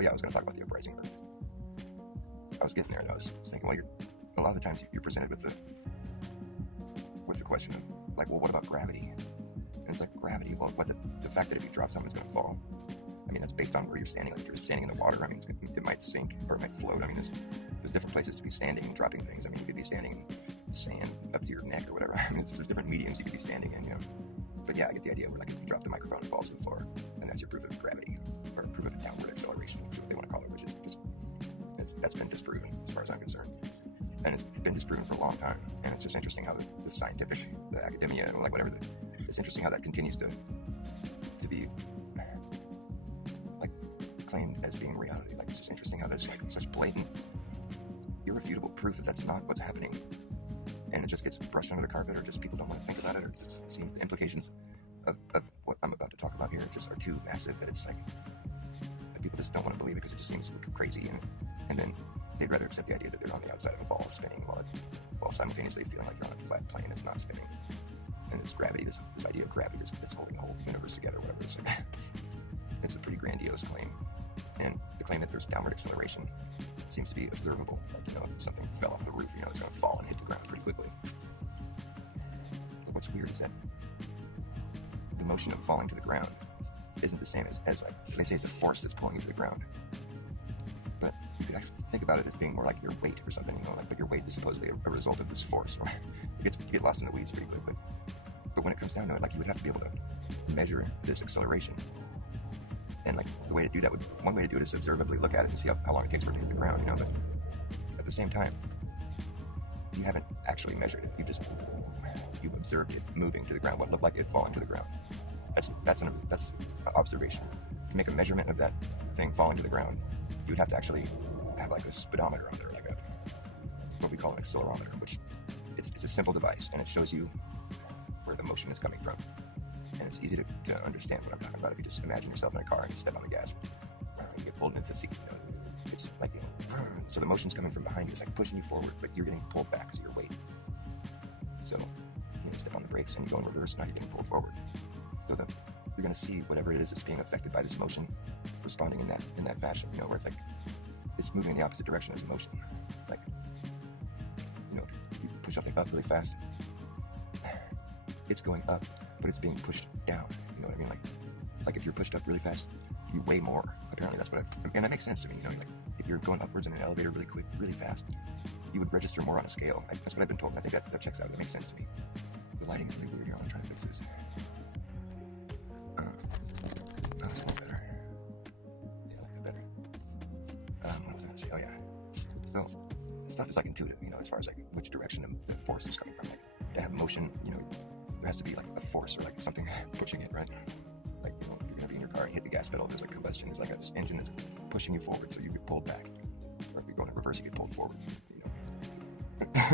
But yeah, I was going to talk about the uprising Earth. I was getting there, and I was thinking, well, a lot of the times you're presented with the question of, like, well, what about gravity? And it's like, gravity, well, what the fact that if you drop something, it's going to fall. I mean, that's based on where you're standing. Like, if you're standing in the water, I mean, it might sink or it might float. I mean, there's different places to be standing and dropping things. I mean, you could be standing in sand up to your neck or whatever. I mean, there's different mediums you could be standing in, But yeah, I get the idea where, like, if you drop the microphone, it falls to the floor, and that's your proof of gravity, or proof of downward acceleration, which is what they want to call it, which is that's been disproven as far as I'm concerned. And it's been disproven for a long time. And it's just interesting how the scientific, the academia, like whatever, it's interesting how that continues to be like claimed as being reality. Like, it's just interesting how there's like such blatant, irrefutable proof that that's not what's happening. And it just gets brushed under the carpet, or just people don't want to think about it, or it seems the implications of what I'm about to talk about here just are too massive that it's like people just don't want to believe it because it just seems crazy, and then they'd rather accept the idea that they're on the outside of a ball spinning while simultaneously feeling like you're on a flat plane that's not spinning. And it's gravity, this idea of gravity that's holding the whole universe together, whatever it's it's a pretty grandiose claim. And the claim that there's downward acceleration seems to be observable. Like, if something fell off the roof, it's going to fall and hit the ground pretty quickly. But what's weird is that the motion of falling to the ground isn't the same as like, they say it's a force that's pulling you to the ground. But you could actually think about it as being more like your weight or something, but your weight is supposedly a result of this force. You get lost in the weeds pretty quickly. But when it comes down to it, like, you would have to be able to measure this acceleration. And like, the way to do that one way to do it is to observably look at it and see how long it takes for it to hit the ground, But at the same time, you haven't actually measured it. You've observed it moving to the ground, what looked like it falling to the ground. That's an observation. To make a measurement of that thing falling to the ground, you would have to actually have like a speedometer on there, like what we call an accelerometer, which it's a simple device, and it shows you where the motion is coming from. And it's easy to understand what I'm talking about if you just imagine yourself in a car and you step on the gas, you get pulled into the seat. It's like, so the motion's coming from behind you. It's like pushing you forward, but you're getting pulled back because of your weight. So you step on the brakes and you go in reverse, now you're getting pulled forward. So that you're going to see whatever it is that's being affected by this motion responding in that fashion, where it's like it's moving in the opposite direction as the motion. Like, you push something up really fast, it's going up, but it's being pushed down. You know what I mean? Like if you're pushed up really fast, you weigh more. Apparently that's and that makes sense to me. Like, if you're going upwards in an elevator really quick, really fast, you would register more on a scale. That's what I've been told, and I think that checks out. That makes sense to me. The lighting is really weird here. I'm trying to fix this. That's a little better. Yeah, I like that better. What was I going to say? Oh yeah. So stuff is like intuitive, as far as like which direction the force is coming from. Like, to have motion, there has to be like a force or like something pushing it, right? Like, you're gonna be in your car and hit the gas pedal. There's like combustion. There's like an engine that's pushing you forward, so you get pulled back. Or if you're going in reverse, you get pulled forward.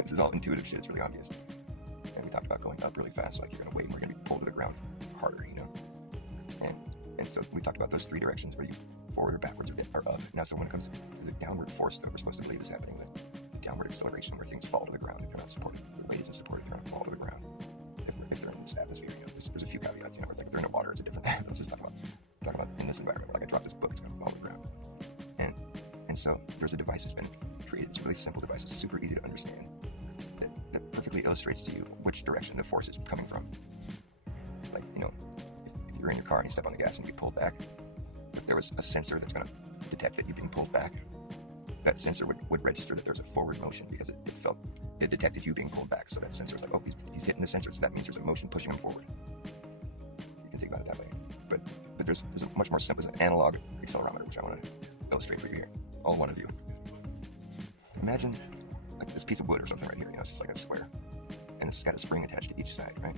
This is all intuitive shit. It's really obvious. And we talked about going up really fast, like you're gonna wait and we're gonna be pulled to the ground harder, And so we talked about those three directions where you forward or backwards or up. Now, so when it comes to the downward force that we're supposed to believe is happening, the downward acceleration where things fall to the ground if they're not supported, the weight isn't supported, they're gonna fall to the ground. If they're in this atmosphere, there's a few caveats, where it's like if they're in the water, it's a different thing. Let's just talk about in this environment, like I dropped this book, it's gonna fall to the ground. And so there's a device that's been created. It's a really simple device. It's super easy to understand. That perfectly illustrates to you which direction the force is coming from. Like, if you're in your car and you step on the gas and you get pulled back, if there was a sensor that's going to detect that you've been pulled back, that sensor would register that there's a forward motion because it detected you being pulled back. So that sensor's like, oh, he's hitting the sensor, so that means there's a motion pushing him forward. You can think about it that way. But there's a much more simple, an analog accelerometer, which I want to illustrate for you here. All one of you. Imagine like this piece of wood or something right here, it's just like a square. And it's got a spring attached to each side, right?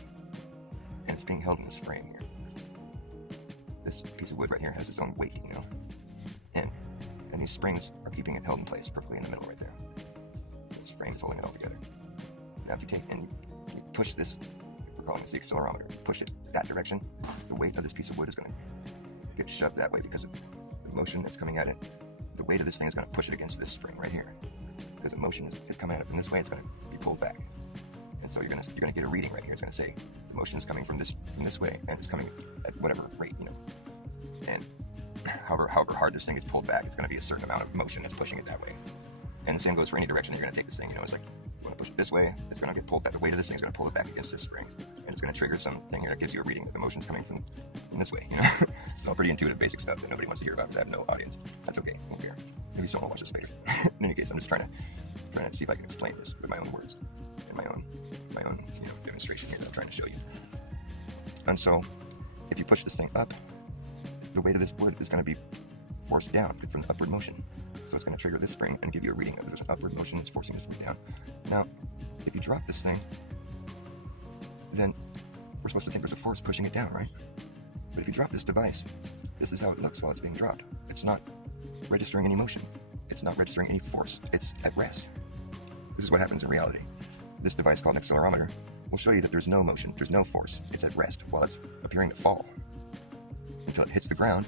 And it's being held in this frame here. This piece of wood right here has its own weight, and these springs are keeping it held in place perfectly in the middle right there. This frame is holding it all together. Now if you take and you push this, we're calling this the accelerometer, push it that direction, the weight of this piece of wood is going to get shoved that way because of the motion that's coming at it. The weight of this thing is going to push it against this spring right here. Because the motion is coming at it from this way, it's going to be pulled back. And so you're going to get a reading right here. It's going to say the motion is coming from this way, and it's coming at whatever rate, And however hard this thing is pulled back, it's going to be a certain amount of motion that's pushing it that way. And the same goes for any direction you're going to take this thing. You know, it's like, you want to push it this way, it's going to get pulled back. The weight of this thing is going to pull it back against this spring. And it's going to trigger something here that gives you a reading that the motion's coming from this way, you know? It's all pretty intuitive, basic stuff that nobody wants to hear about because I have no audience. That's okay, I don't care. Maybe someone will watch this later. In any case, I'm just trying to see if I can explain this with my own words and my own demonstration here that I'm trying to show you. And so, if you push this thing up, the weight of this wood is going to be forced down from the upward motion. So it's going to trigger this spring and give you a reading of there's an upward motion that's forcing this spring down. Now, if you drop this thing, then we're supposed to think there's a force pushing it down, right? But if you drop this device, this is how it looks while it's being dropped. It's not registering any motion. It's not registering any force. It's at rest. This is what happens in reality. This device called an accelerometer will show you that there's no motion, there's no force. It's at rest while it's appearing to fall until it hits the ground.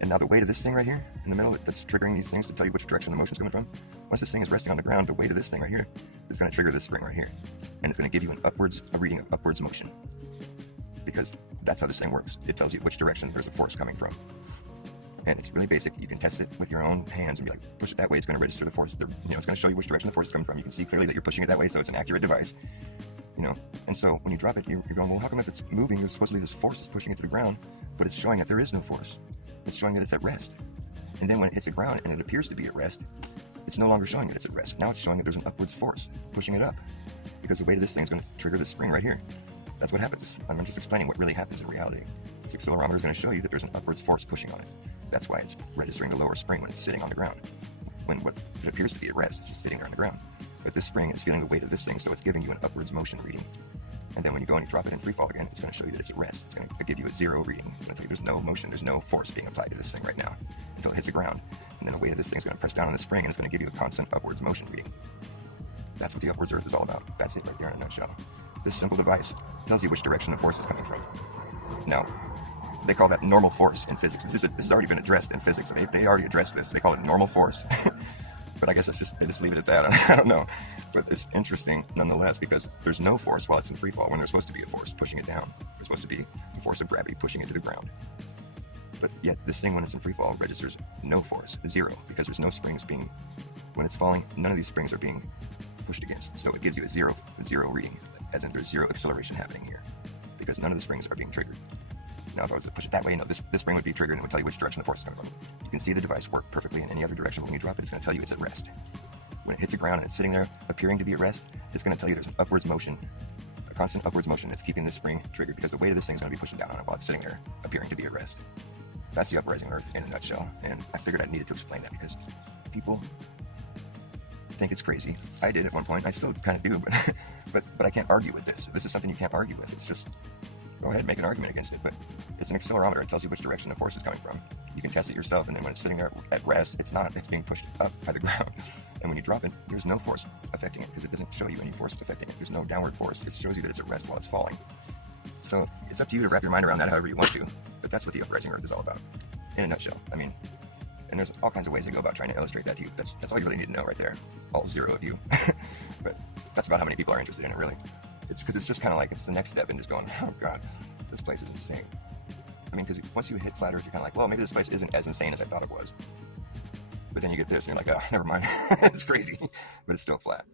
And now the weight of this thing right here in the middle that's triggering these things to tell you which direction the motion's coming from, once this thing is resting on the ground, the weight of this thing right here is going to trigger this spring right here. And it's going to give you a reading of upwards motion. Because that's how this thing works. It tells you which direction there's a force coming from. And it's really basic. You can test it with your own hands and be like, push it that way, it's going to register the force. It's going to show you which direction the force is coming from. You can see clearly that you're pushing it that way, so it's an accurate device. And so when you drop it, you're going, well, how come if it's moving, there's supposedly this force is pushing it to the ground, but it's showing that there is no force. It's showing that it's at rest. And then when it hits the ground and it appears to be at rest, it's no longer showing that it's at rest. Now it's showing that there's an upwards force pushing it up because the weight of this thing is going to trigger this spring right here. That's what happens. I'm just explaining what really happens in reality. This accelerometer is going to show you that there's an upwards force pushing on it. That's why it's registering the lower spring when it's sitting on the ground. When what it appears to be at rest is just sitting there on the ground. But this spring is feeling the weight of this thing, so it's giving you an upwards motion reading. And then when you go and you drop it in free fall again, it's going to show you that it's at rest. It's going to give you a zero reading. It's going to tell you there's no motion, there's no force being applied to this thing right now until it hits the ground. And then the weight of this thing is going to press down on the spring and it's going to give you a constant upwards motion reading. That's what the upwards earth is all about. That's it right there in a nutshell. This simple device tells you which direction the force is coming from. Now, they call that normal force in physics. This has already been addressed in physics. They already addressed this. They call it normal force. But I guess they just leave it at that. I don't know. But it's interesting nonetheless because there's no force while it's in free fall when there's supposed to be a force pushing it down. There's supposed to be the force of gravity pushing it to the ground. But yet this thing when it's in free fall registers no force, zero, because there's no springs being, when it's falling, none of these springs are being pushed against. So it gives you a zero reading, as in there's zero acceleration happening here because none of the springs are being triggered. Now, if I was to push it that way, this spring would be triggered and it would tell you which direction the force is coming from. You can see the device work perfectly in any other direction, but when you drop it, it's going to tell you it's at rest. When it hits the ground and it's sitting there appearing to be at rest, it's going to tell you there's an upwards motion, a constant upwards motion that's keeping this spring triggered because the weight of this thing is going to be pushing down on it while it's sitting there appearing to be at rest. That's the uprising Earth in a nutshell, and I figured I needed to explain that because people think it's crazy. I did at one point. I still kind of do, but I can't argue with this. This is something you can't argue with. It's just, go ahead, make an argument against it, but it's an accelerometer. It tells you which direction the force is coming from. You can test it yourself, and then when it's sitting there at rest, it's not. It's being pushed up by the ground. And when you drop it, there's no force affecting it because it doesn't show you any force affecting it. There's no downward force. It shows you that it's at rest while it's falling. So it's up to you to wrap your mind around that however you want to, but that's what the uprising Earth is all about, in a nutshell. I mean, and there's all kinds of ways to go about trying to illustrate that to you. That's all you really need to know right there, all zero of you. But that's about how many people are interested in it, really. It's because it's just kind of like, it's the next step in just going, oh God, this place is insane. I mean, because once you hit flat Earth, you're kind of like, well, maybe this place isn't as insane as I thought it was. But then you get this, and you're like, oh, never mind. It's crazy, but it's still flat.